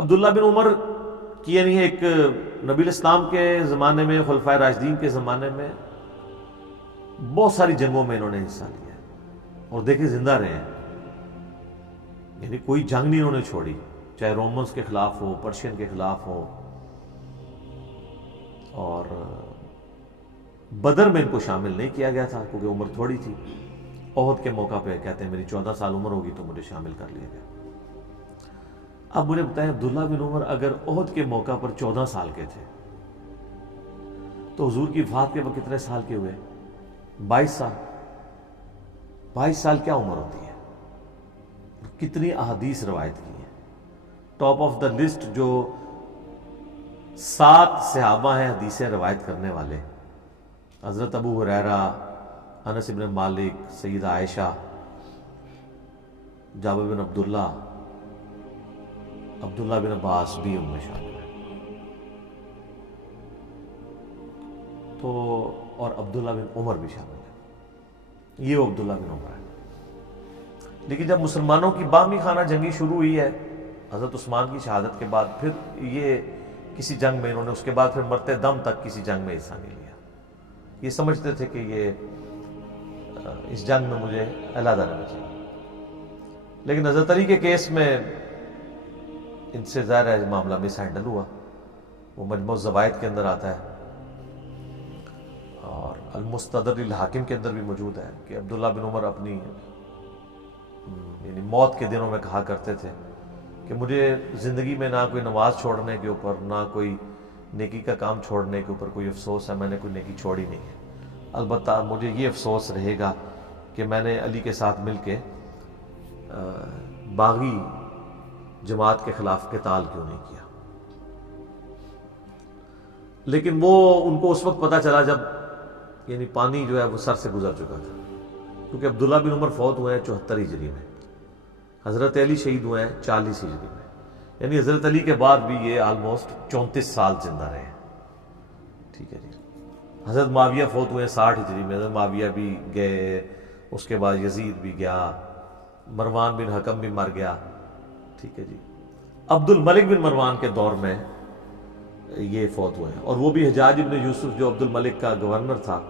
عبداللہ بن عمر کی یعنی ایک نبی الاسلام کے زمانے میں، خلفائے راشدین کے زمانے میں بہت ساری جنگوں میں انہوں نے حصہ لیا اور دیکھیں زندہ رہے ہیں، یعنی کوئی جنگ نہیں انہوں نے چھوڑی، چاہے رومنس کے خلاف ہو، پرشین کے خلاف ہو. اور بدر میں ان کو شامل نہیں کیا گیا تھا کیونکہ عمر تھوڑی تھی. احد کے موقع پہ کہتے ہیں میری 14 سال عمر ہوگی تو مجھے شامل کر لیا گیا. اب مجھے بتائیں عبداللہ بن عمر اگر احد کے موقع پر 14 سال کے تھے تو حضور کی وفات کے وقت کتنے سال کے ہوئے؟ 22 سال. 22 سال کیا عمر ہوتی ہے؟ کتنی احادیث روایت کی ہیں. ٹاپ آف دا لسٹ جو 7 صحابہ ہیں حدیثیں روایت کرنے والے، حضرت ابو ہریرہ، انس بن مالک، سیدہ عائشہ، جابر بن عبداللہ، عبداللہ بن عباس بھی ان میں شامل ہیں. تو اور عبداللہ بن عمر بھی شامل ہیں. یہ وہ عبداللہ بن عمر ہے. لیکن جب مسلمانوں کی باہمی خانہ جنگی شروع ہوئی ہے حضرت عثمان کی شہادت کے بعد، پھر یہ کسی جنگ میں انہوں نے اس کے بعد پھر مرتے دم تک کسی جنگ میں حصہ نہیں لیا. یہ سمجھتے تھے کہ یہ اس جنگ میں مجھے علیحدہ رہنا چاہیے. لیکن حضرت علی کے کیس میں ان سے ظاہر ہے معاملہ مس ہینڈل ہوا. وہ مجموع الزوائد کے اندر آتا ہے اور المستدرک الحاکم کے اندر بھی موجود ہے کہ عبداللہ بن عمر اپنی یعنی موت کے دنوں میں کہا کرتے تھے کہ مجھے زندگی میں نہ کوئی نماز چھوڑنے کے اوپر، نہ کوئی نیکی کا کام چھوڑنے کے اوپر کوئی افسوس ہے. میں نے کوئی نیکی چھوڑی نہیں ہے. البتہ مجھے یہ افسوس رہے گا کہ میں نے علی کے ساتھ مل کے باغی جماعت کے خلاف قتال کیوں نہیں کیا. لیکن وہ ان کو اس وقت پتہ چلا جب یعنی پانی جو ہے وہ سر سے گزر چکا تھا، کیونکہ عبداللہ بن عمر فوت ہوئے ہیں 74 ہجری میں، حضرت علی شہید ہوئے ہیں 40 ہجری میں. یعنی حضرت علی کے بعد بھی یہ آلموسٹ 34 سال زندہ رہے ہیں. ٹھیک ہے جی. حضرت معاویہ فوت ہوئے ہیں 60 ہجری میں. حضرت معاویہ بھی گئے، اس کے بعد یزید بھی گیا، مروان بن حکم بھی مر گیا. ٹھیک ہے جی. عبد الملک بن مروان کے دور میں یہ فوت ہوئے ہیں، اور وہ بھی حجاج بن یوسف جو عبد الملک کا گورنر تھا،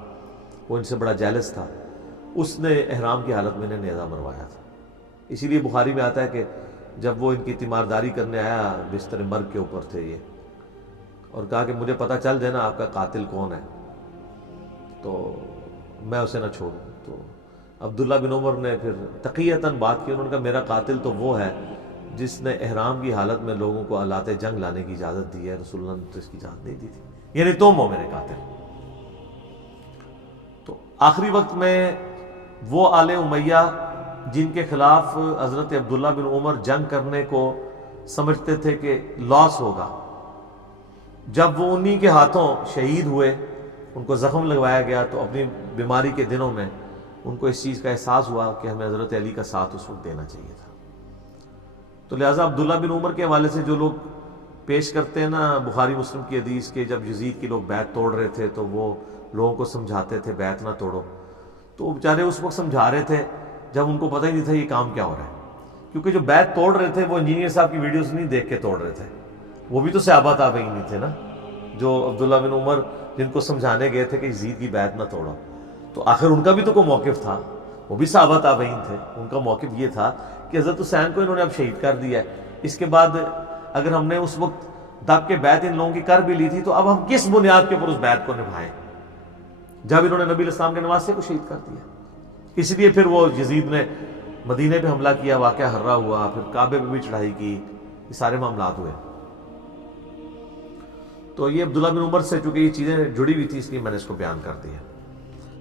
وہ ان سے بڑا جیلس تھا، اس نے احرام کی حالت میں انہیں نیزہ مروایا تھا. اسی لیے بخاری میں آتا ہے کہ جب وہ ان کی تیمارداری کرنے آیا، بستر مرگ کے اوپر تھے یہ، اور کہا کہ مجھے پتہ چل جائے نا آپ کا قاتل کون ہے تو میں اسے نہ چھوڑوں. تو عبداللہ بن عمر نے پھر تقیتاً بات کی. انہوں نے کہا میرا قاتل تو وہ ہے جس نے احرام کی حالت میں لوگوں کو آلات جنگ لانے کی اجازت دی ہے، رسول اللہ نے تو اس کی اجازت نہیں دی تھی، یعنی تم ہو میرے قاتل. تو آخری وقت میں وہ آل امیہ جن کے خلاف حضرت عبداللہ بن عمر جنگ کرنے کو سمجھتے تھے کہ لاس ہوگا، جب وہ انہی کے ہاتھوں شہید ہوئے، ان کو زخم لگوایا گیا، تو اپنی بیماری کے دنوں میں ان کو اس چیز کا احساس ہوا کہ ہمیں حضرت علی کا ساتھ اس وقت دینا چاہیے تھا. تو لہٰذا عبداللہ بن عمر کے حوالے سے جو لوگ پیش کرتے ہیں نا بخاری مسلم کی حدیث کے، جب یزید کے لوگ بیعت توڑ رہے تھے تو وہ لوگوں کو سمجھاتے تھے بیعت نہ توڑو، تو وہ بیچارے اس وقت سمجھا رہے تھے جب ان کو پتہ ہی نہیں تھا یہ کام کیا ہو رہا ہے. کیونکہ جو بیعت توڑ رہے تھے وہ انجینئر صاحب کی ویڈیوز نہیں دیکھ کے توڑ رہے تھے، وہ بھی تو صحابہ تابعین نہیں تھے نا، جو عبداللہ بن عمر جن کو سمجھانے گئے تھے کہ یزید کی بیعت نہ توڑو. تو آخر ان کا بھی تو کوئی موقف تھا، وہ بھی صحابہ تابعین تھے. ان کا موقف یہ تھا کہ حضرت حسین کو انہوں نے اب شہید کر دیا ہے، اس کے بعد اگر ہم نے اس وقت دب کے بیعت ان لوگوں کی کر بھی لی تھی تو اب ہم کس بنیاد کے اوپر اس بیعت کو نبھائیں جب انہوں نے نبی الاسلام کے نواسے کو شہید کر دیا. اس لیے پھر وہ یزید نے مدینے پہ حملہ کیا، واقعہ ہررا ہوا، پھر کعبے پہ بھی چڑھائی کی، یہ سارے معاملات ہوئے. تو یہ عبداللہ بن عمر سے چونکہ یہ چیزیں جڑی ہوئی تھی اس لیے میں نے اس کو بیان کر دیا.